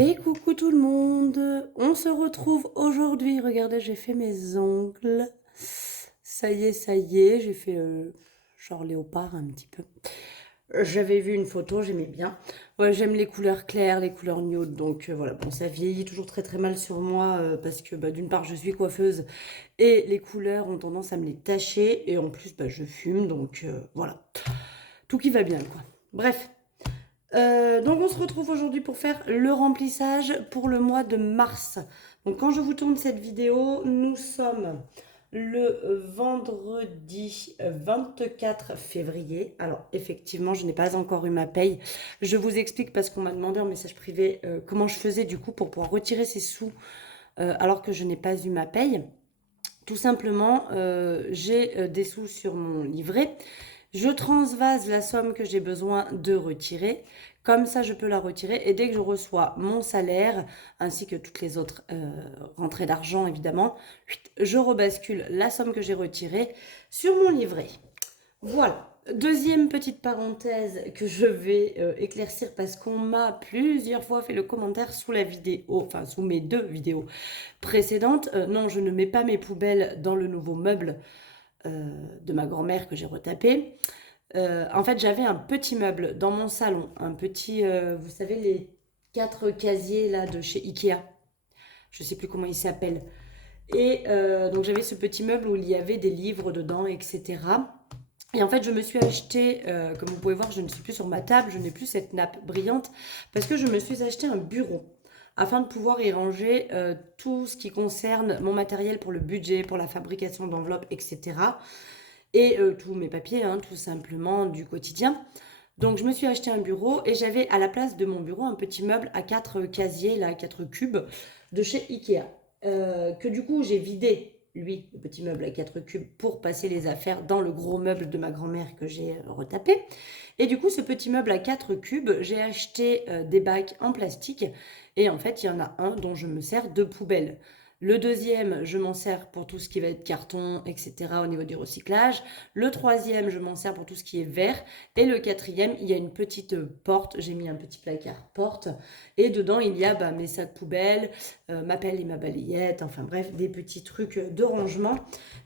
Et coucou tout le monde, on se retrouve aujourd'hui. Regardez, j'ai fait mes ongles. Ça y est, j'ai fait genre léopard un petit peu. J'avais vu une photo, j'aimais bien. Ouais, j'aime les couleurs claires, les couleurs nude. Donc voilà, bon, ça vieillit toujours très très mal sur moi parce que d'une part je suis coiffeuse et les couleurs ont tendance à me les tacher et en plus je fume donc voilà. Tout qui va bien quoi. Bref. Donc on se retrouve aujourd'hui pour faire le remplissage pour le mois de mars. Donc quand je vous tourne cette vidéo, nous sommes le vendredi 24 février. Alors effectivement, je n'ai pas encore eu ma paye. Je vous explique parce qu'on m'a demandé en message privé comment je faisais du coup pour pouvoir retirer ces sous alors que je n'ai pas eu ma paye. Tout simplement, j'ai des sous sur mon livret. Je transvase la somme que j'ai besoin de retirer. Comme ça, je peux la retirer. Et dès que je reçois mon salaire, ainsi que toutes les autres rentrées d'argent, évidemment, je rebascule la somme que j'ai retirée sur mon livret. Voilà. Deuxième petite parenthèse que je vais éclaircir parce qu'on m'a plusieurs fois fait le commentaire sous la vidéo, enfin sous mes deux vidéos précédentes. Non, je ne mets pas mes poubelles dans le nouveau meuble de ma grand-mère que j'ai retapé. En fait, j'avais un petit meuble dans mon salon, un petit, vous savez, les 4 casiers là de chez Ikea. Je sais plus comment il s'appelle. Et donc j'avais ce petit meuble où il y avait des livres dedans, etc. Et en fait, je me suis acheté, comme vous pouvez voir, je ne suis plus sur ma table, je n'ai plus cette nappe brillante, parce que je me suis acheté un bureau afin de pouvoir y ranger tout ce qui concerne mon matériel pour le budget, pour la fabrication d'enveloppes, etc. Et tous mes papiers, hein, tout simplement du quotidien. Donc je me suis acheté un bureau et j'avais à la place de mon bureau un petit meuble à 4 casiers, là, 4 cubes de chez Ikea. Que du coup j'ai vidé, lui, le petit meuble à 4 cubes, pour passer les affaires dans le gros meuble de ma grand-mère que j'ai retapé. Et du coup, ce petit meuble à 4 cubes, j'ai acheté des bacs en plastique. Et en fait, il y en a un dont je me sers de poubelle. Le deuxième, je m'en sers pour tout ce qui va être carton, etc. au niveau du recyclage. Le troisième, je m'en sers pour tout ce qui est verre. Et le quatrième, il y a une petite porte. J'ai mis un petit placard porte. Et dedans, il y a mes sacs poubelles, ma pelle et ma balayette. Enfin bref, des petits trucs de rangement.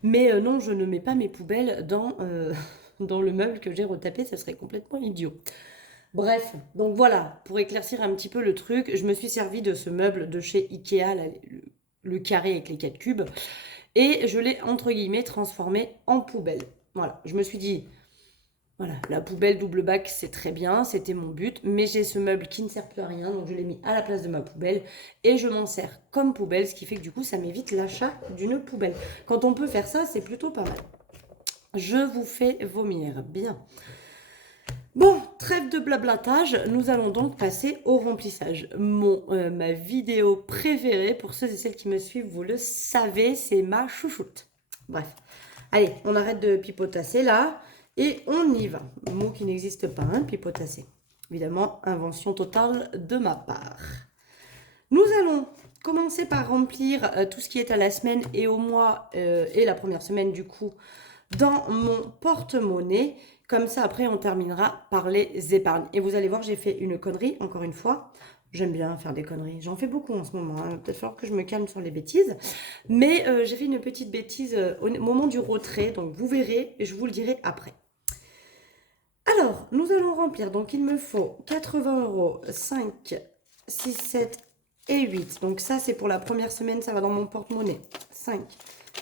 Mais non, je ne mets pas mes poubelles dans le meuble que j'ai retapé. Ça serait complètement idiot. Bref, donc voilà, pour éclaircir un petit peu le truc, je me suis servi de ce meuble de chez Ikea, là, le carré avec les 4 cubes, et je l'ai entre guillemets transformé en poubelle. Voilà, je me suis dit, voilà, la poubelle double bac c'est très bien, c'était mon but, mais j'ai ce meuble qui ne sert plus à rien, donc je l'ai mis à la place de ma poubelle et je m'en sers comme poubelle, ce qui fait que du coup ça m'évite l'achat d'une poubelle. Quand on peut faire ça, c'est plutôt pas mal. Je vous fais vomir, bien. Bon, trêve de blablatage, nous allons donc passer au remplissage. Ma vidéo préférée, pour ceux et celles qui me suivent, vous le savez, c'est ma chouchoute. Bref, allez, on arrête de pipotasser là, et on y va. Mot qui n'existe pas, hein, pipotasser. Évidemment, invention totale de ma part. Nous allons commencer par remplir tout ce qui est à la semaine et au mois, et la première semaine du coup, dans mon porte-monnaie. Comme ça, après, on terminera par les épargnes. Et vous allez voir, j'ai fait une connerie, encore une fois. J'aime bien faire des conneries. J'en fais beaucoup en ce moment. Il va peut-être falloir que je me calme sur les bêtises. Mais j'ai fait une petite bêtise au moment du retrait. Donc, vous verrez et je vous le dirai après. Alors, nous allons remplir. Donc, il me faut 80 euros, 5, 6, 7 et 8. Donc, ça, c'est pour la première semaine. Ça va dans mon porte-monnaie. 5,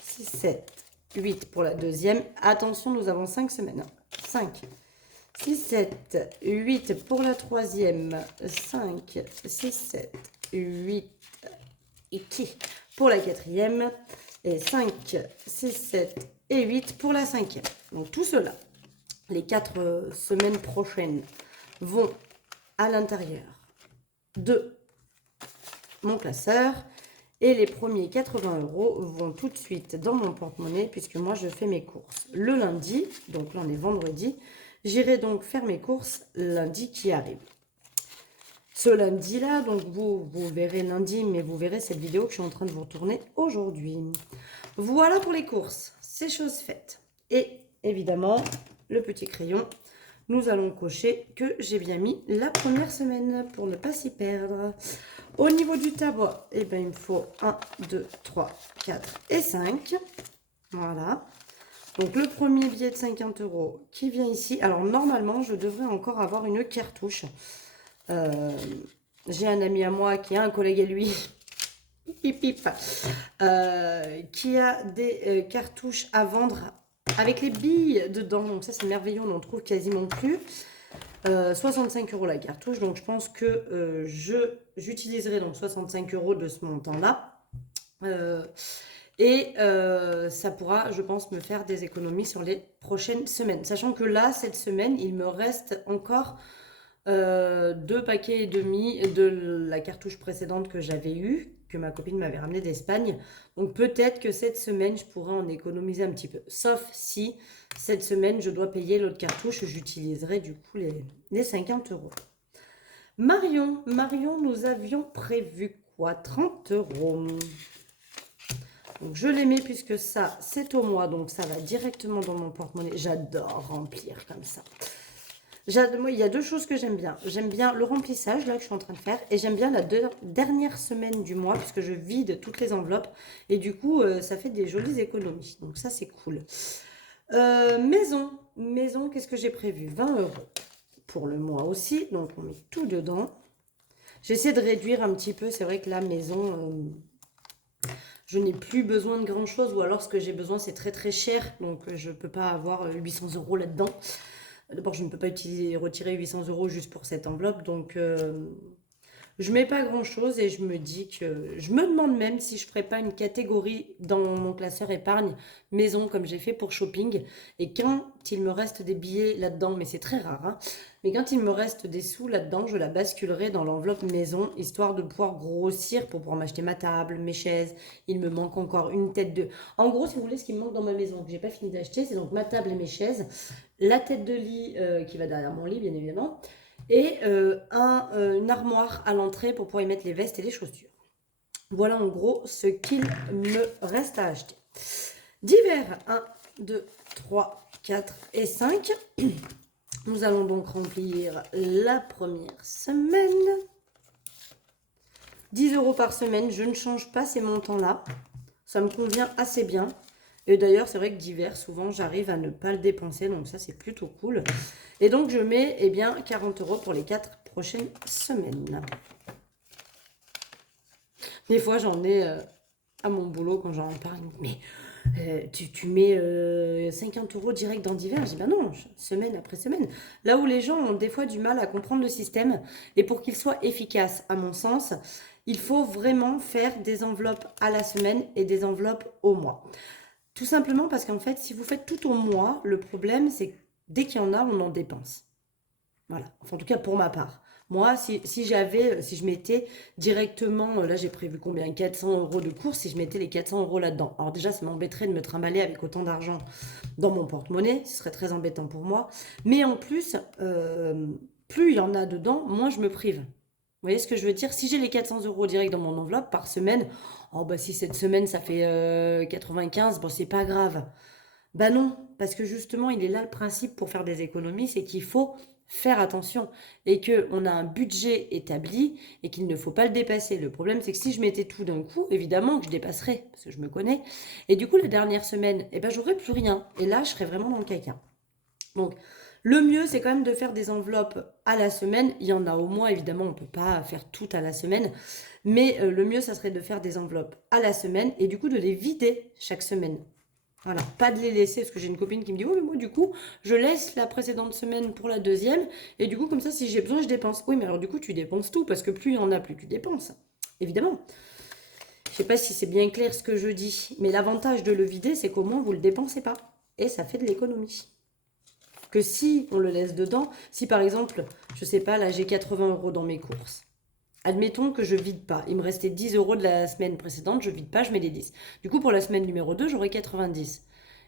6, 7, 8 pour la deuxième. Attention, nous avons 5 semaines. 5, 6, 7, 8 pour la troisième. 5, 6, 7, 8 et pour la quatrième. Et 5, 6, 7 et 8 pour la cinquième. Donc tout cela, les 4 semaines prochaines, vont à l'intérieur de mon classeur. Et les premiers 80 euros vont tout de suite dans mon porte-monnaie puisque moi je fais mes courses le lundi. Donc là on est vendredi. J'irai donc faire mes courses lundi qui arrive. Ce lundi-là, donc vous verrez lundi, mais vous verrez cette vidéo que je suis en train de vous tourner aujourd'hui. Voilà pour les courses, c'est chose faite. Et évidemment, le petit crayon nous allons cocher que j'ai bien mis la première semaine pour ne pas s'y perdre. Au niveau du tableau, eh ben, il me faut 1, 2, 3, 4 et 5. Voilà. Donc, le premier billet de 50 € qui vient ici. Alors, normalement, je devrais encore avoir une cartouche. J'ai un ami à moi qui a un collègue à lui, hip, hip, qui a des cartouches à vendre avec les billes dedans. Donc, ça, c'est merveilleux. On n'en trouve quasiment plus. 65 € la cartouche. Donc, je pense que j'utiliserai donc 65 € de ce montant-là. Ça pourra, je pense, me faire des économies sur les prochaines semaines. Sachant que là, cette semaine, il me reste encore 2 paquets et demi de la cartouche précédente que j'avais eue, que ma copine m'avait ramenée d'Espagne. Donc peut-être que cette semaine, je pourrais en économiser un petit peu. Sauf si cette semaine, je dois payer l'autre cartouche, j'utiliserai du coup les 50 €. Marion, nous avions prévu quoi? 30 €. Donc, je les mets puisque ça, c'est au mois. Donc, ça va directement dans mon porte-monnaie. J'adore remplir comme ça. Moi, il y a 2 choses que j'aime bien. J'aime bien le remplissage, là, que je suis en train de faire. Et j'aime bien la dernière semaine du mois puisque je vide toutes les enveloppes. Et du coup, ça fait des jolies économies. Donc, ça, c'est cool. Maison, qu'est-ce que j'ai prévu? 20 € pour le mois aussi. Donc, on met tout dedans. J'essaie de réduire un petit peu. C'est vrai que la maison... je n'ai plus besoin de grand chose, ou alors ce que j'ai besoin c'est très très cher, donc je ne peux pas avoir 800 € là-dedans. D'abord, je ne peux pas retirer 800 € juste pour cette enveloppe, donc je mets pas grand chose et je me dis que je me demande même si je ferais pas une catégorie dans mon classeur épargne maison comme j'ai fait pour shopping, et quand il me reste des billets là-dedans, mais c'est très rare, hein, mais quand il me reste des sous là-dedans, je la basculerai dans l'enveloppe maison, histoire de pouvoir grossir pour pouvoir m'acheter ma table, mes chaises. Il me manque encore une tête de... En gros, si vous voulez, ce qui me manque dans ma maison, que j'ai pas fini d'acheter, c'est donc ma table et mes chaises, la tête de lit qui va derrière mon lit, bien évidemment, et une armoire à l'entrée pour pouvoir y mettre les vestes et les chaussures. Voilà en gros ce qu'il me reste à acheter. Divers, 1, 2, 3, 4 et 5. Nous allons donc remplir la première semaine. 10 € par semaine, je ne change pas ces montants-là. Ça me convient assez bien. Et d'ailleurs, c'est vrai que divers, souvent, j'arrive à ne pas le dépenser. Donc ça, c'est plutôt cool. Et donc, je mets eh bien, 40 € pour les 4 prochaines semaines. Des fois, j'en ai à mon boulot quand j'en parle. Mais tu mets 50 € direct dans divers. Je dis, ben non, semaine après semaine. Là où les gens ont des fois du mal à comprendre le système, et pour qu'il soit efficace, à mon sens, il faut vraiment faire des enveloppes à la semaine et des enveloppes au mois. Tout simplement parce qu'en fait, si vous faites tout au mois, le problème, c'est que dès qu'il y en a, on en dépense. Voilà. Enfin, en tout cas, pour ma part. Moi, si je mettais directement, là j'ai prévu combien? 400 € de course, si je mettais les 400 € là-dedans. Alors déjà, ça m'embêterait de me trimballer avec autant d'argent dans mon porte-monnaie, ce serait très embêtant pour moi. Mais en plus, plus il y en a dedans, moins je me prive. Vous voyez ce que je veux dire? Si j'ai les 400 € direct dans mon enveloppe par semaine, oh bah si cette semaine ça fait 95, bon c'est pas grave. Bah non, parce que justement, il est là le principe pour faire des économies, c'est qu'il faut faire attention et qu'on a un budget établi et qu'il ne faut pas le dépasser. Le problème, c'est que si je mettais tout d'un coup, évidemment que je dépasserais, parce que je me connais. Et du coup, la dernière semaine, eh ben, j'aurais plus rien. Et là, je serais vraiment dans le caca. Donc, le mieux, c'est quand même de faire des enveloppes à la semaine. Il y en a au mois, évidemment, on ne peut pas faire tout à la semaine. Mais le mieux, ça serait de faire des enveloppes à la semaine et du coup de les vider chaque semaine. Voilà, pas de les laisser, parce que j'ai une copine qui me dit, oui, mais moi, du coup, je laisse la précédente semaine pour la deuxième, et du coup, comme ça, si j'ai besoin, je dépense. Oui, mais alors, du coup, tu dépenses tout, parce que plus il y en a, plus tu dépenses. Évidemment. Je sais pas si c'est bien clair ce que je dis, mais l'avantage de le vider, c'est qu'au moins, vous le dépensez pas. Et ça fait de l'économie. Que si on le laisse dedans, si par exemple, je sais pas, là, j'ai 80 € dans mes courses. Admettons que je vide pas. Il me restait 10 € de la semaine précédente, je vide pas, je mets les 10. Du coup, pour la semaine numéro 2, j'aurai 90.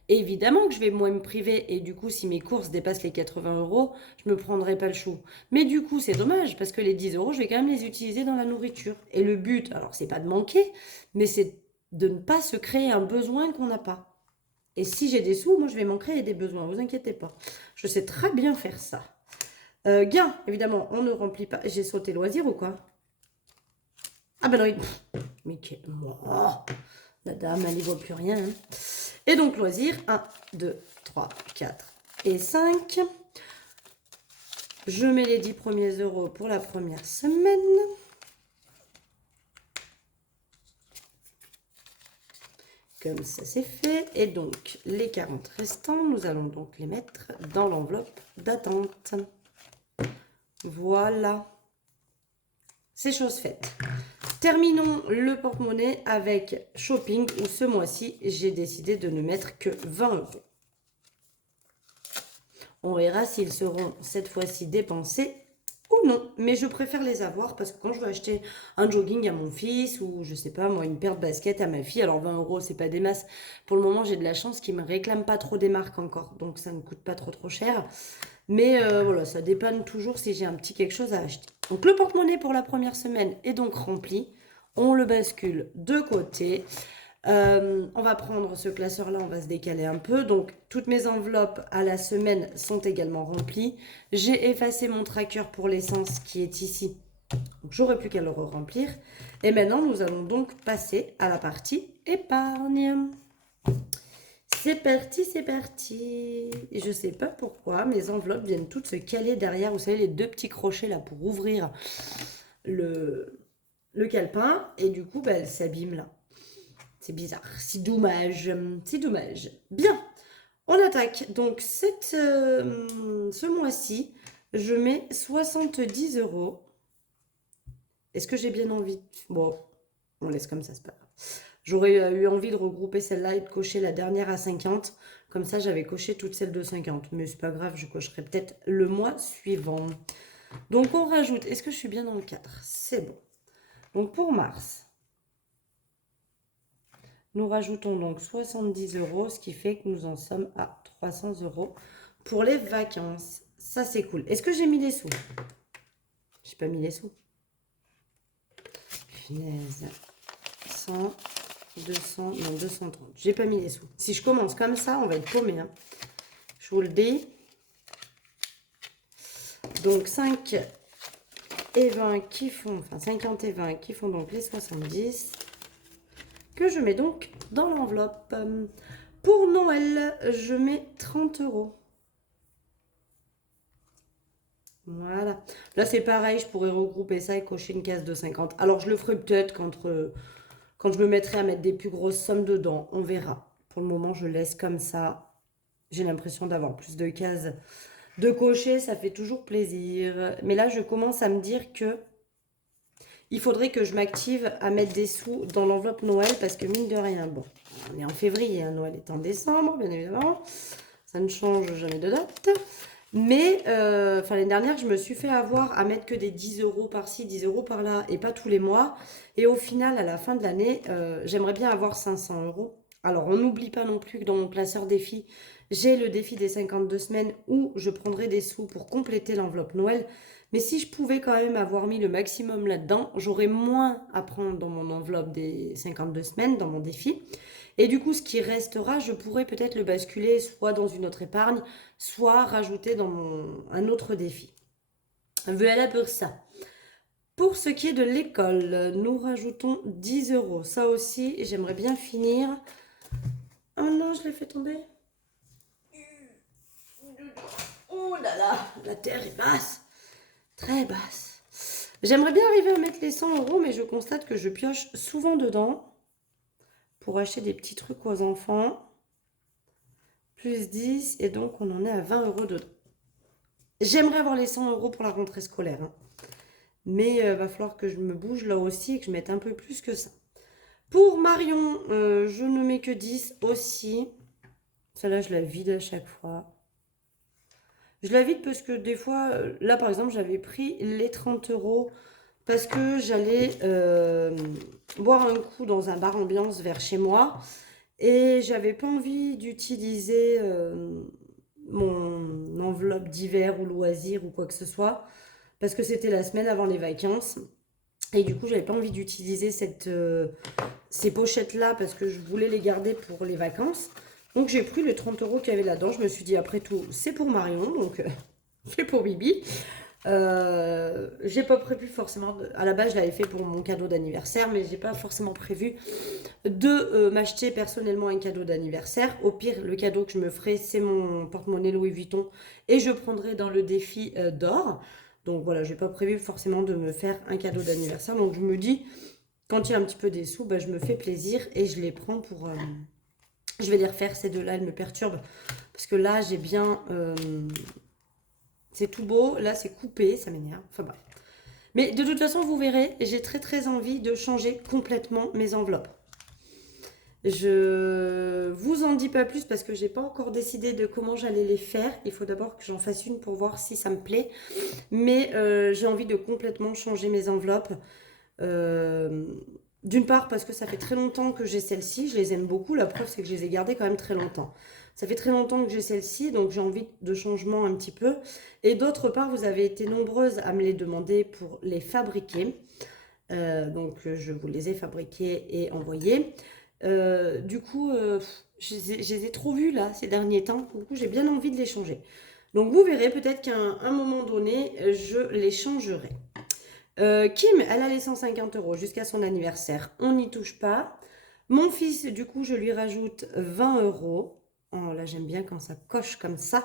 Et évidemment que je vais moi me priver. Et du coup, si mes courses dépassent les 80 €, je me prendrai pas le chou. Mais du coup, c'est dommage parce que les 10 €, je vais quand même les utiliser dans la nourriture. Et le but, alors c'est pas de manquer, mais c'est de ne pas se créer un besoin qu'on n'a pas. Et si j'ai des sous, moi je vais m'en créer des besoins, vous inquiétez pas. Je sais très bien faire ça. Gain, évidemment, on ne remplit pas. J'ai sauté loisir ou quoi? Ah ben non, mais moi, la dame, elle n'y vaut plus rien. Hein. Et donc, loisir, 1, 2, 3, 4 et 5. Je mets les 10 premiers euros pour la première semaine. Comme ça, c'est fait. Et donc, les 40 restants, nous allons donc les mettre dans l'enveloppe d'attente. Voilà. C'est chose faite. Terminons le porte-monnaie avec shopping où ce mois-ci, j'ai décidé de ne mettre que 20 euros. On verra s'ils seront cette fois-ci dépensés ou non. Mais je préfère les avoir parce que quand je veux acheter un jogging à mon fils ou je sais pas moi une paire de baskets à ma fille, alors 20 euros c'est pas des masses. Pour le moment j'ai de la chance qu'ils me réclament pas trop des marques encore. Donc ça ne coûte pas trop cher. Mais voilà, ça dépanne toujours si j'ai un petit quelque chose à acheter. Donc le porte-monnaie pour la première semaine est donc rempli. On le bascule de côté. On va prendre ce classeur-là, on va se décaler un peu. Donc toutes mes enveloppes à la semaine sont également remplies. J'ai effacé mon tracker pour l'essence qui est ici. Donc j'aurai plus qu'à le remplir. Et maintenant, nous allons donc passer à la partie épargne. C'est parti, c'est parti. Et je sais pas pourquoi, mes enveloppes viennent toutes se caler derrière, vous savez, les deux petits crochets là pour ouvrir le calepin. Et du coup, bah, elles s'abîment là. C'est bizarre, c'est dommage, c'est dommage. Bien, on attaque. Donc, ce mois-ci, je mets 70 euros. Est-ce que j'ai bien envie? Bon, on laisse comme ça, c'est pas grave. J'aurais eu envie de regrouper celle-là et de cocher la dernière à 50. Comme ça, j'avais coché toutes celles de 50. Mais c'est pas grave, je cocherai peut-être le mois suivant. Donc, on rajoute. Est-ce que je suis bien dans le cadre? C'est bon. Donc, pour mars, nous rajoutons donc 70 euros, ce qui fait que nous en sommes à 300 euros pour les vacances. Ça, c'est cool. Est-ce que j'ai mis les sous? J'ai pas mis les sous. Punaise. 100, 200, non, 230. J'ai pas mis les sous. Si je commence comme ça, on va être paumé. Hein. Je vous le dis. Donc 5 et 20 qui font, enfin 50 et 20 qui font donc les 70. Que je mets donc dans l'enveloppe. Pour Noël, je mets 30 euros. Voilà. Là, c'est pareil, je pourrais regrouper ça et cocher une case de 50. Alors, je le ferai peut-être quand je me mettrai à mettre des plus grosses sommes dedans. On verra. Pour le moment, je laisse comme ça. J'ai l'impression d'avoir plus de cases de cocher. Ça fait toujours plaisir. Mais là, je commence à me dire que il faudrait que je m'active à mettre des sous dans l'enveloppe Noël parce que mine de rien, bon, on est en février, hein, Noël est en décembre, bien évidemment. Ça ne change jamais de date. Mais l'année dernière, je me suis fait avoir à mettre que des 10 euros par-ci, 10 euros par-là, et pas tous les mois. Et au final, à la fin de l'année, j'aimerais bien avoir 500 euros. Alors, on n'oublie pas non plus que dans mon classeur défi, j'ai le défi des 52 semaines où je prendrai des sous pour compléter l'enveloppe Noël. Mais si je pouvais quand même avoir mis le maximum là-dedans, j'aurais moins à prendre dans mon enveloppe des 52 semaines, dans mon défi. Et du coup, ce qui restera, je pourrais peut-être le basculer soit dans une autre épargne, soit rajouter dans un autre défi. Voilà pour ça. Pour ce qui est de l'école, nous rajoutons 10 euros. Ça aussi, j'aimerais bien finir. Oh non, je l'ai fait tomber. Oh là là, la terre est basse. Très basse. J'aimerais bien arriver à mettre les 100 euros, mais je constate que je pioche souvent dedans pour acheter des petits trucs aux enfants. Plus 10, et donc on en est à 20 euros dedans. J'aimerais avoir les 100 euros pour la rentrée scolaire. Hein. Mais il va falloir que je me bouge là aussi et que je mette un peu plus que ça. Pour Marion, je ne mets que 10 aussi. Celle-là, je la vide à chaque fois. Je la vide parce que des fois, là par exemple, j'avais pris les 30 euros parce que j'allais boire un coup dans un bar ambiance vers chez moi. Et j'avais pas envie d'utiliser mon enveloppe d'hiver ou loisir ou quoi que ce soit. Parce que c'était la semaine avant les vacances. Et du coup, j'avais pas envie d'utiliser ces pochettes-là parce que je voulais les garder pour les vacances. Donc j'ai pris les 30 euros qu'il y avait là-dedans. Je me suis dit, après tout, c'est pour Marion. Donc fait pour Bibi. J'ai pas prévu forcément, à la base je l'avais fait pour mon cadeau d'anniversaire, mais j'ai pas forcément prévu de m'acheter personnellement un cadeau d'anniversaire. Au pire, le cadeau que je me ferai, c'est mon porte-monnaie Louis Vuitton et je prendrai dans le défi d'or. Donc voilà, j'ai pas prévu forcément de me faire un cadeau d'anniversaire. Donc je me dis, quand il y a un petit peu des sous, bah, je me fais plaisir et je les prends pour. Je vais les refaire, ces deux-là, elles me perturbent. Parce que là, j'ai bien. C'est tout beau, là c'est coupé, ça m'énerve. Enfin bref. Mais de toute façon, vous verrez, j'ai très très envie de changer complètement mes enveloppes. Je vous en dis pas plus parce que j'ai pas encore décidé de comment j'allais les faire. Il faut d'abord que j'en fasse une pour voir si ça me plaît. Mais j'ai envie de complètement changer mes enveloppes. Euh, D'une part parce que ça fait très longtemps que j'ai celle-ci, je les aime beaucoup. La preuve c'est que je les ai gardées quand même très longtemps. Ça fait très longtemps que j'ai celle-ci, donc j'ai envie de changement un petit peu. Et d'autre part, vous avez été nombreuses à me les demander pour les fabriquer. Donc je vous les ai fabriquées et envoyées. Du coup, je les ai trop vus là ces derniers temps. Du coup, j'ai bien envie de les changer. Donc vous verrez peut-être qu'à un moment donné, je les changerai. Kim, elle a les 150 euros jusqu'à son anniversaire. On n'y touche pas. Mon fils, du coup, je lui rajoute 20 euros. Oh là, j'aime bien quand ça coche comme ça.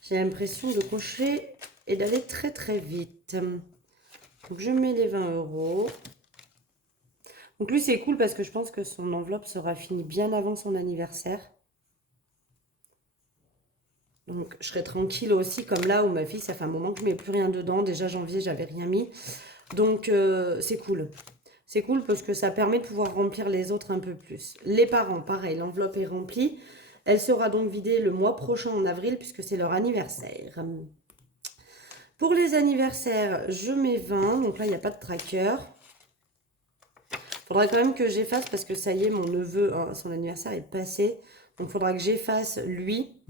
J'ai l'impression de cocher et d'aller très très vite. Donc je mets les 20 euros. Donc lui, c'est cool parce que je pense que son enveloppe sera finie bien avant son anniversaire. Donc je serai tranquille aussi, comme là où ma fille, ça fait un moment que je ne mets plus rien dedans. Déjà janvier, j'avais rien mis. Donc c'est cool. C'est cool parce que ça permet de pouvoir remplir les autres un peu plus. Les parents, pareil, l'enveloppe est remplie. Elle sera donc vidée le mois prochain en avril puisque c'est leur anniversaire. Pour les anniversaires, je mets 20. Donc là, il n'y a pas de tracker. Faudra quand même que j'efface parce que ça y est, mon neveu, hein, son anniversaire est passé. Donc il faudra que j'efface lui.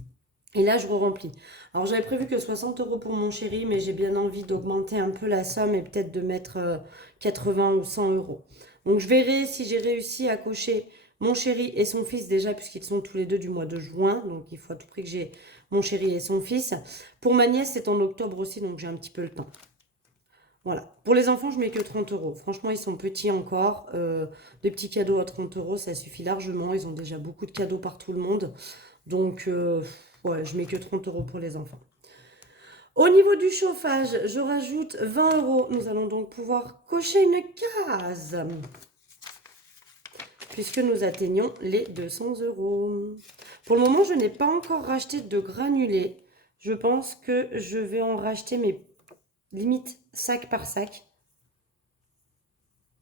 Et là, je re-remplis. Alors, j'avais prévu que 60 euros pour mon chéri, mais j'ai bien envie d'augmenter un peu la somme et peut-être de mettre 80 ou 100 euros. Donc, je verrai si j'ai réussi à cocher mon chéri et son fils déjà, puisqu'ils sont tous les deux du mois de juin. Donc, il faut à tout prix que j'ai mon chéri et son fils. Pour ma nièce, c'est en octobre aussi, donc j'ai un petit peu le temps. Voilà. Pour les enfants, je mets que 30 euros. Franchement, ils sont petits encore. Des petits cadeaux à 30 euros, ça suffit largement. Ils ont déjà beaucoup de cadeaux par tout le monde. Donc, ouais, je mets que 30 euros pour les enfants. Au niveau du chauffage, je rajoute 20 euros. Nous allons donc pouvoir cocher une case. Puisque nous atteignons les 200 euros. Pour le moment, je n'ai pas encore racheté de granulés. Je pense que je vais en racheter, mais limite sac par sac.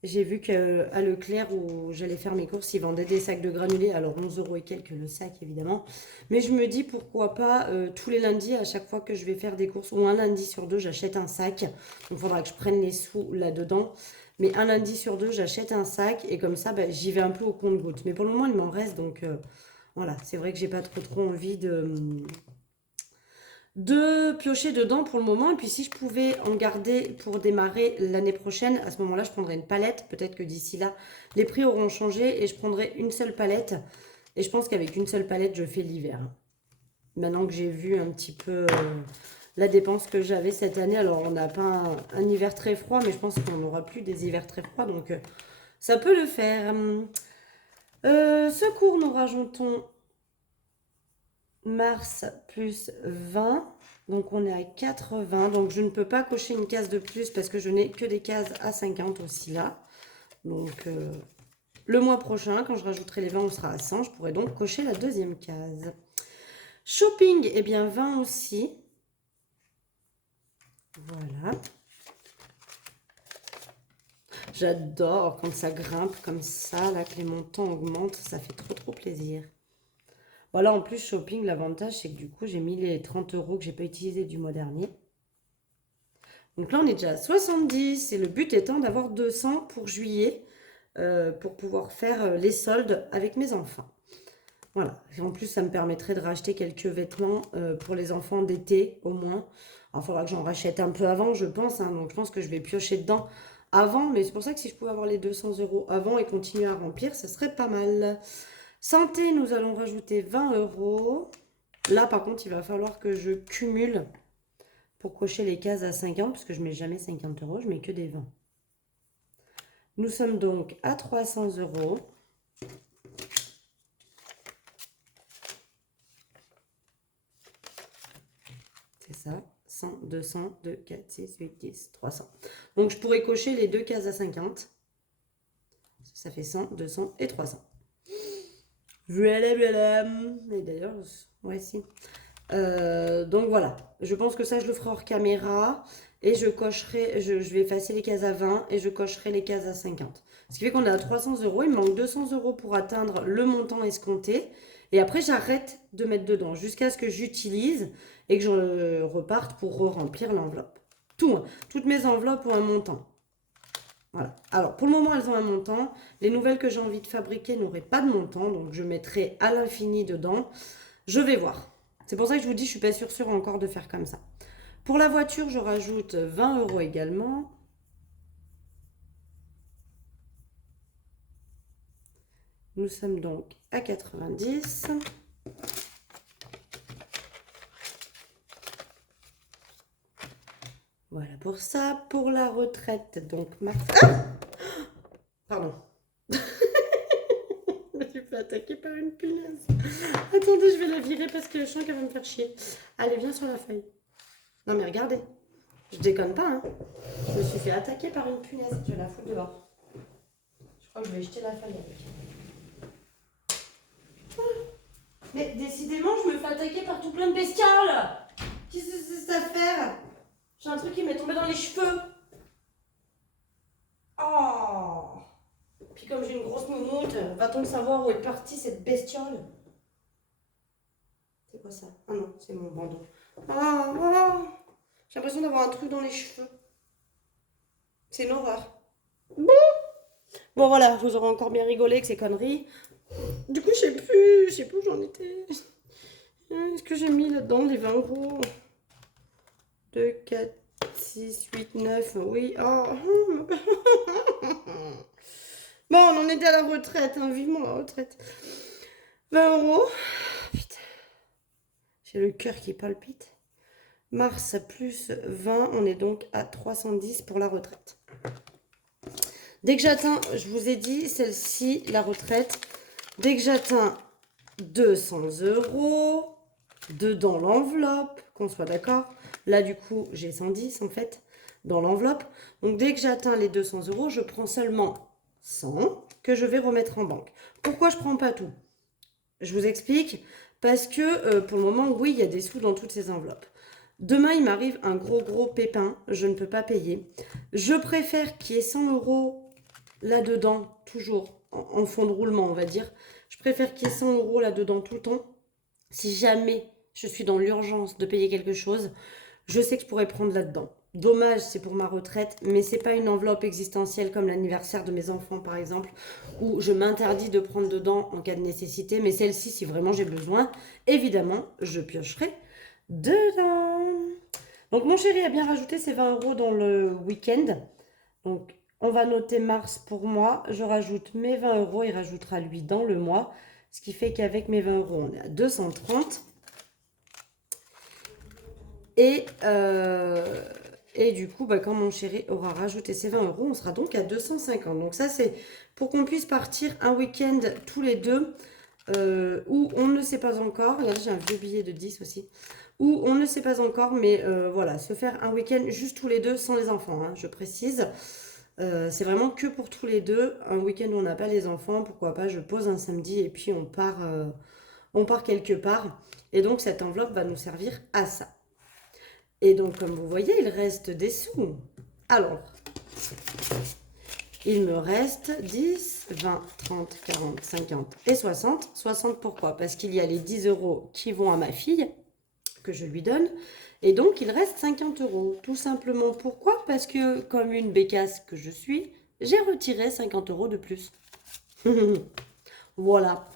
J'ai vu qu'à Leclerc, où j'allais faire mes courses, ils vendaient des sacs de granulés. Alors 11 euros et quelques le sac, évidemment. Mais je me dis, pourquoi pas, tous les lundis, à chaque fois que je vais faire des courses, ou un lundi sur deux, j'achète un sac. Donc il faudra que je prenne les sous là-dedans. Mais un lundi sur deux, j'achète un sac. Et comme ça, bah, j'y vais un peu au compte-gouttes. Mais pour le moment, il m'en reste. Donc voilà, c'est vrai que j'ai pas trop envie de piocher dedans pour le moment. Et puis si je pouvais en garder pour démarrer l'année prochaine, à ce moment-là, je prendrais une palette. Peut-être que d'ici là, les prix auront changé et je prendrai une seule palette. Et je pense qu'avec une seule palette, je fais l'hiver. Maintenant que j'ai vu un petit peu la dépense que j'avais cette année. Alors, on n'a pas un hiver très froid, mais je pense qu'on n'aura plus des hivers très froids. Donc, ça peut le faire. Secours, nous rajoutons mars plus 20. Donc on est à 80. Donc je ne peux pas cocher une case de plus parce que je n'ai que des cases à 50 aussi là. Donc le mois prochain, quand je rajouterai les 20, on sera à 100. Je pourrai donc cocher la deuxième case. Shopping, eh bien 20 aussi. Voilà. J'adore quand ça grimpe comme ça, là, que les montants augmentent. Ça fait trop plaisir. Voilà, en plus, shopping, l'avantage, c'est que du coup, j'ai mis les 30 euros que j'ai pas utilisés du mois dernier. Donc là, on est déjà à 70 et le but étant d'avoir 200 pour juillet pour pouvoir faire les soldes avec mes enfants. Voilà. Et en plus, ça me permettrait de racheter quelques vêtements pour les enfants d'été au moins. Alors, il faudra que j'en rachète un peu avant, je pense. Hein, donc, je pense que je vais piocher dedans avant. Mais c'est pour ça que si je pouvais avoir les 200 euros avant et continuer à remplir, ce serait pas mal. Santé, nous allons rajouter 20 euros. Là, par contre, il va falloir que je cumule pour cocher les cases à 50, parce que je ne mets jamais 50 euros, je mets que des 20. Nous sommes donc à 300 euros. C'est ça, 100, 200, 2, 4, 6, 8, 10, 300. Donc je pourrais cocher les deux cases à 50. Ça fait 100, 200 et 300. Voilà, voilà. Et d'ailleurs, ouais, si. Donc voilà, je pense que ça je le ferai hors caméra et je cocherai, je vais effacer les cases à 20 et je cocherai les cases à 50. Ce qui fait qu'on est à 300 euros, il me manque 200 euros pour atteindre le montant escompté et après j'arrête de mettre dedans jusqu'à ce que j'utilise et que je reparte pour remplir l'enveloppe. Tout, hein. Toutes mes enveloppes ont un montant. Voilà. Alors, pour le moment, elles ont un montant. Les nouvelles que j'ai envie de fabriquer n'auraient pas de montant, donc je mettrai à l'infini dedans. Je vais voir. C'est pour ça que je vous dis, je ne suis pas sûre encore de faire comme ça. Pour la voiture, je rajoute 20 euros également. Nous sommes donc à 90. Voilà pour ça. Pour la retraite, donc Pardon. Je me suis fait attaquer par une punaise. Attendez, je vais la virer parce que je sens qu'elle va me faire chier. Allez, viens sur la feuille. Non mais regardez. Je déconne pas, hein. Je me suis fait attaquer par une punaise. Je vais la foutre dehors. Je crois que je vais jeter la feuille avec. Mais décidément, je me fais attaquer par tout plein de bestioles. Qu'est-ce que c'est cette affaire? J'ai un truc qui m'est tombé dans les cheveux. Oh. Puis comme j'ai une grosse moumoute, va-t-on savoir où est partie cette bestiole? C'est quoi ça? Ah non, c'est mon bandeau. Oh. J'ai l'impression d'avoir un truc dans les cheveux. C'est une horreur. Bon voilà, vous aurez encore bien rigolé avec ces conneries. Du coup, je sais plus où j'en étais. Est-ce que j'ai mis là-dedans les 20 euros? 2, 4, 6, 8, 9, oui. Oh. Bon, on en était à la retraite, hein, vivement la retraite. 20 euros. Putain. J'ai le cœur qui palpite. Mars plus 20, on est donc à 310 pour la retraite. Dès que j'atteins, je vous ai dit, celle-ci, la retraite, dès que j'atteins 200 euros, dedans l'enveloppe, qu'on soit d'accord. Là, du coup, j'ai 110 en fait, dans l'enveloppe. Donc, dès que j'atteins les 200 euros, je prends seulement 100 que je vais remettre en banque. Pourquoi je ne prends pas tout? Je vous explique. Parce que pour le moment, oui, il y a des sous dans toutes ces enveloppes. Demain, il m'arrive un gros pépin. Je ne peux pas payer. Je préfère qu'il y ait 100 euros là-dedans, toujours en fond de roulement, on va dire. Je préfère qu'il y ait 100 euros là-dedans tout le temps. Si jamais je suis dans l'urgence de payer quelque chose, je sais que je pourrais prendre là-dedans. Dommage, c'est pour ma retraite, mais c'est pas une enveloppe existentielle comme l'anniversaire de mes enfants, par exemple, où je m'interdis de prendre dedans en cas de nécessité. Mais celle-ci, si vraiment j'ai besoin, évidemment, je piocherai dedans. Donc, mon chéri a bien rajouté ses 20 euros dans le week-end. Donc, on va noter mars pour moi. Je rajoute mes 20 euros. Il rajoutera lui dans le mois. Ce qui fait qu'avec mes 20 euros, on est à 230. Et du coup, bah, quand mon chéri aura rajouté ses 20 euros, on sera donc à 250. Donc ça, c'est pour qu'on puisse partir un week-end tous les deux, où on ne sait pas encore. Regardez, j'ai un vieux billet de 10 aussi. Où on ne sait pas encore, mais voilà, se faire un week-end juste tous les deux sans les enfants, hein, je précise. C'est vraiment que pour tous les deux. Un week-end où on n'a pas les enfants, pourquoi pas, je pose un samedi et puis on part quelque part. Et donc, cette enveloppe va nous servir à ça. Et donc, comme vous voyez, il reste des sous. Alors, il me reste 10, 20, 30, 40, 50 et 60. 60 pourquoi? Parce qu'il y a les 10 euros qui vont à ma fille, que je lui donne. Et donc, il reste 50 euros. Tout simplement pourquoi? Parce que, comme une bécasse que je suis, j'ai retiré 50 euros de plus. Voilà.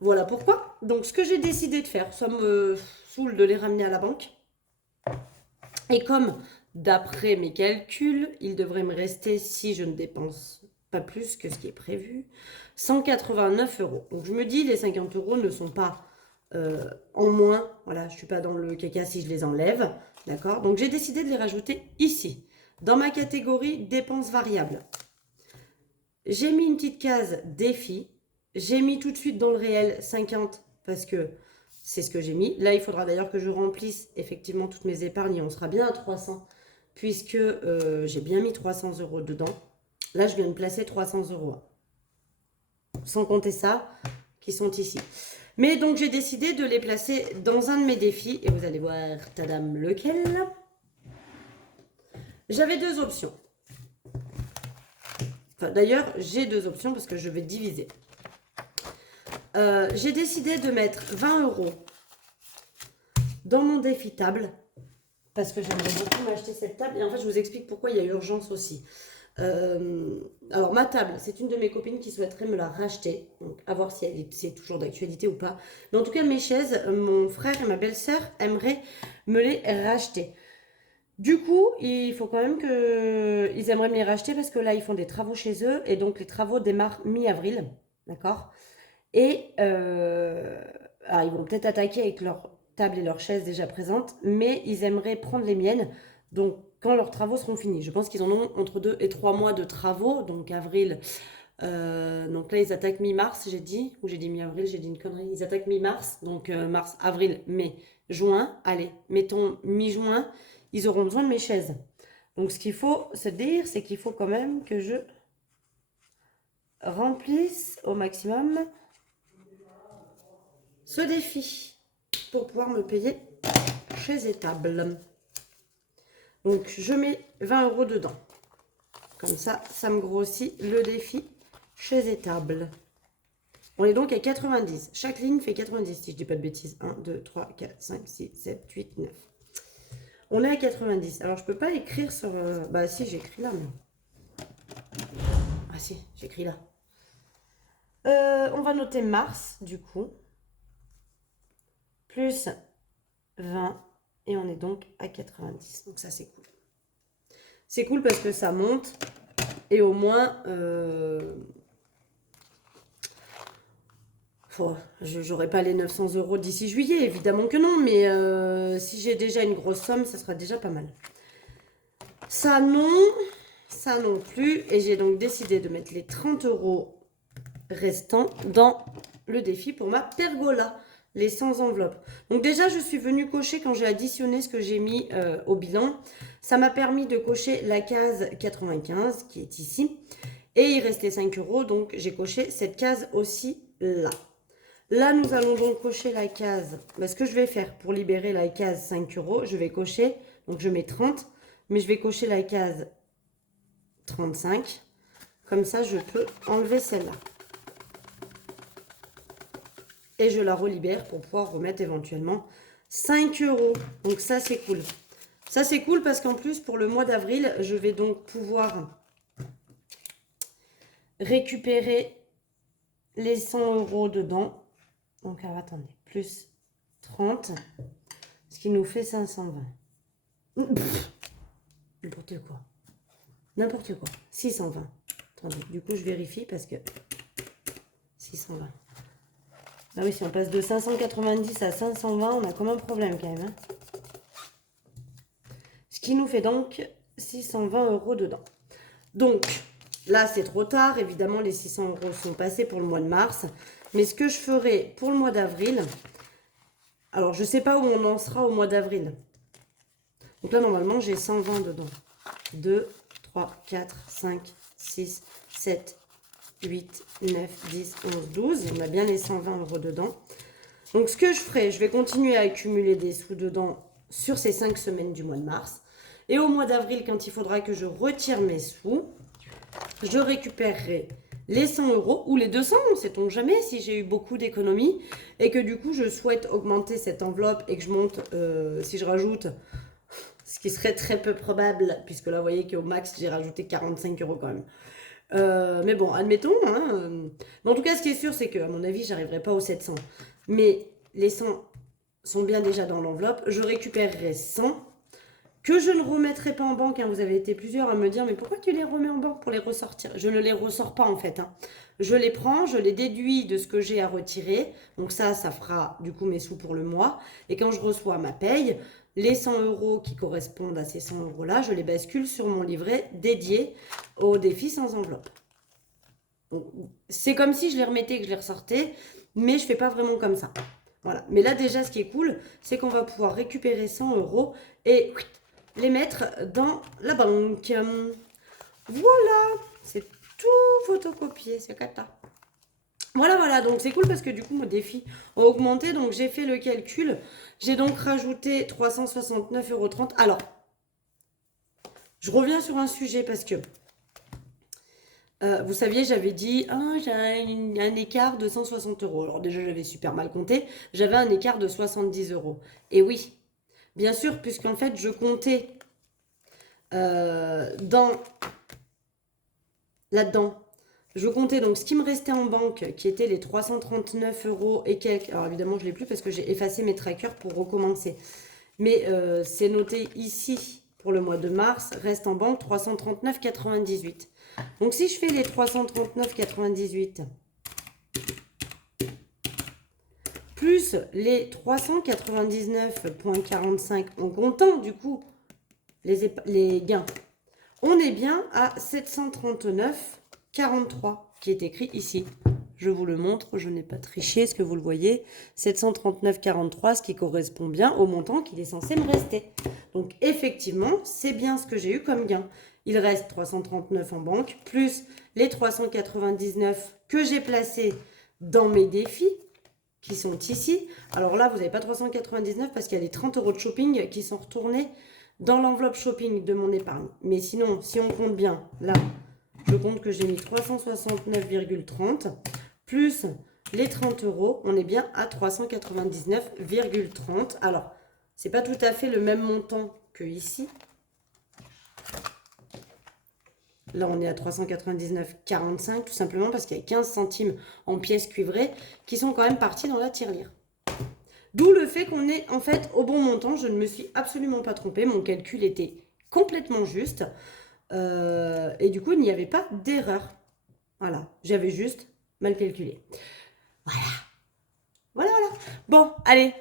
Voilà pourquoi. Donc, ce que j'ai décidé de faire, ça me saoule de les ramener à la banque. Et comme, d'après mes calculs, il devrait me rester, si je ne dépense pas plus que ce qui est prévu, 189 euros. Donc je me dis, les 50 euros ne sont pas en moins. Voilà, je ne suis pas dans le caca si je les enlève. D'accord? Donc, j'ai décidé de les rajouter ici, dans ma catégorie dépenses variables. J'ai mis une petite case défi. J'ai mis tout de suite dans le réel 50 parce que c'est ce que j'ai mis. Là, il faudra d'ailleurs que je remplisse effectivement toutes mes épargnes et on sera bien à 300 puisque j'ai bien mis 300 € dedans. Là, je viens de placer 300 €. Sans compter ça, qui sont ici. Mais donc, j'ai décidé de les placer dans un de mes défis. Et vous allez voir, tadam, lequel. J'avais deux options. Enfin, d'ailleurs, j'ai deux options parce que je vais diviser. J'ai décidé de mettre 20 € dans mon défi table parce que j'aimerais beaucoup m'acheter cette table. Et en fait, je vous explique pourquoi il y a urgence aussi. Alors, ma table, c'est une de mes copines qui souhaiterait me la racheter. Donc, à voir si c'est toujours d'actualité ou pas. Mais en tout cas, mes chaises, mon frère et ma belle-sœur aimeraient me les racheter. Du coup, il faut quand même qu'ils aimeraient me les racheter parce que là, ils font des travaux chez eux. Et donc, les travaux démarrent mi-avril. D'accord? Et alors, ils vont peut-être attaquer avec leur table et leurs chaises déjà présentes, mais ils aimeraient prendre les miennes. Donc, quand leurs travaux seront finis, je pense qu'ils en ont entre 2 et 3 mois de travaux, donc avril. Donc là, ils attaquent mi-mars, j'ai dit, ou j'ai dit mi-avril, j'ai dit une connerie. Ils attaquent mi-mars, donc mars, avril, mai, juin. Allez, mettons mi-juin, ils auront besoin de mes chaises. Donc, ce qu'il faut se dire, c'est qu'il faut quand même que je remplisse au maximum ce défi pour pouvoir me payer chaises et tables. Donc, je mets 20 € dedans. Comme ça, ça me grossit le défi chaises et tables. On est donc à 90. Chaque ligne fait 90, si je dis pas de bêtises. 1, 2, 3, 4, 5, 6, 7, 8, 9. On est à 90. Alors, je peux pas écrire sur... Bah si, j'écris là. Mais... Ah si, j'écris là. On va noter mars, du coup. Plus 20. Et on est donc à 90. Donc ça, c'est cool. C'est cool parce que ça monte. Et au moins... j'aurai pas les 900 € d'ici juillet, évidemment que non. Mais si j'ai déjà une grosse somme, ça sera déjà pas mal. Ça non plus. Et j'ai donc décidé de mettre les 30 € restants dans le défi pour ma pergola. Les 100 enveloppes. Donc déjà, je suis venue cocher quand j'ai additionné ce que j'ai mis au bilan. Ça m'a permis de cocher la case 95 qui est ici. Et il restait 5 €. Donc j'ai coché cette case aussi là. Là, nous allons donc cocher la case. Ce que je vais faire pour libérer la case 5 €, je vais cocher. Donc je mets 30. Mais je vais cocher la case 35. Comme ça, je peux enlever celle-là. Et je la relibère pour pouvoir remettre éventuellement 5 €. Donc ça, c'est cool. Ça, c'est cool parce qu'en plus, pour le mois d'avril, je vais donc pouvoir récupérer les 100 € dedans. Donc, alors, attendez. Plus 30. Ce qui nous fait 520. N'importe quoi. N'importe quoi. 620. Attendez, du coup, je vérifie parce que... 620. Ah oui, si on passe de 590 à 520, on a comme un problème quand même. Hein. Ce qui nous fait donc 620 € dedans. Donc, là, c'est trop tard. Évidemment, les 600 € sont passés pour le mois de mars. Mais ce que je ferai pour le mois d'avril... Alors, je ne sais pas où on en sera au mois d'avril. Donc là, normalement, j'ai 120 dedans. 2, 3, 4, 5, 6, 7, 8, 9, 10, 11, 12. On a bien les 120 € dedans. Donc, ce que je ferai, je vais continuer à accumuler des sous dedans sur ces 5 semaines du mois de mars. Et au mois d'avril, quand il faudra que je retire mes sous, je récupérerai les 100 € ou les 200, sait-on jamais, si j'ai eu beaucoup d'économies et que du coup, je souhaite augmenter cette enveloppe et que je monte, si je rajoute, ce qui serait très peu probable, puisque là, vous voyez qu'au max, j'ai rajouté 45 € quand même. Mais bon, admettons. Hein, mais en tout cas, ce qui est sûr, c'est qu'à mon avis, j'arriverai pas aux 700. Mais les 100 sont bien déjà dans l'enveloppe. Je récupérerai 100 que je ne remettrai pas en banque. Hein. Vous avez été plusieurs à me dire, mais pourquoi tu les remets en banque pour les ressortir? Je ne les ressors pas en fait. Hein. Je les prends, je les déduis de ce que j'ai à retirer. Donc ça fera du coup mes sous pour le mois. Et quand je reçois ma paye, les 100 € qui correspondent à ces 100 € là, je les bascule sur mon livret dédié au défi sans enveloppe. C'est comme si je les remettais et que je les ressortais, mais je fais pas vraiment comme ça. Voilà. Mais là déjà, ce qui est cool, c'est qu'on va pouvoir récupérer 100 € et les mettre dans la banque. Voilà, c'est tout photocopié, c'est cata. Voilà, donc c'est cool parce que du coup, mon défi a augmenté. Donc, j'ai fait le calcul. J'ai donc rajouté 369,30 €. Alors, je reviens sur un sujet parce que, vous saviez, j'avais dit, j'ai un écart de 160 €. Alors déjà, j'avais super mal compté. J'avais un écart de 70 €. Et oui, bien sûr, puisqu'en fait, je comptais là-dedans. Je comptais donc ce qui me restait en banque, qui était les 339 € et quelques. Alors évidemment, je ne l'ai plus parce que j'ai effacé mes trackers pour recommencer. Mais c'est noté ici pour le mois de mars, reste en banque 339,98. Donc si je fais les 339,98 plus les 399,45 en comptant du coup les gains, on est bien à 739,43 qui est écrit ici. Je vous le montre, je n'ai pas triché, est-ce que vous le voyez? 739,43, ce qui correspond bien au montant qu'il est censé me rester. Donc effectivement, c'est bien ce que j'ai eu comme gain. Il reste 339 en banque, plus les 399 que j'ai placés dans mes défis, qui sont ici. Alors là, vous n'avez pas 399 parce qu'il y a les 30 € de shopping qui sont retournés dans l'enveloppe shopping de mon épargne. Mais sinon, si on compte bien, là, je compte que j'ai mis 369,30 plus les 30 €, on est bien à 399,30. Alors, c'est pas tout à fait le même montant que ici. Là, on est à 399,45, tout simplement parce qu'il y a 15 centimes en pièces cuivrées qui sont quand même partis dans la tirelire. D'où le fait qu'on est en fait au bon montant. Je ne me suis absolument pas trompée. Mon calcul était complètement juste. Et du coup, il n'y avait pas d'erreur. Voilà, j'avais juste mal calculé. Voilà. Bon, allez,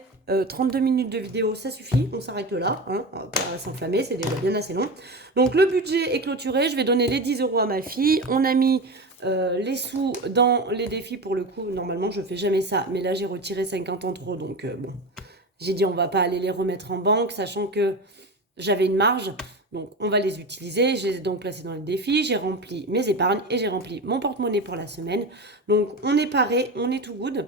32 minutes de vidéo, ça suffit. On s'arrête là. Hein, on va pas s'enflammer, c'est déjà bien assez long. Donc, le budget est clôturé. Je vais donner les 10 € à ma fille. On a mis les sous dans les défis pour le coup. Normalement, je fais jamais ça. Mais là, j'ai retiré 50 en trop. Donc, bon, j'ai dit on va pas aller les remettre en banque, sachant que j'avais une marge. Donc, on va les utiliser. Je les ai donc placés dans le défi. J'ai rempli mes épargnes et j'ai rempli mon porte-monnaie pour la semaine. Donc, on est paré, on est tout good.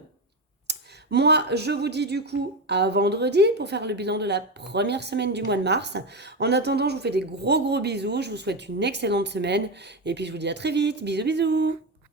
Moi, je vous dis du coup à vendredi pour faire le bilan de la première semaine du mois de mars. En attendant, je vous fais des gros bisous. Je vous souhaite une excellente semaine. Et puis, je vous dis à très vite. Bisous.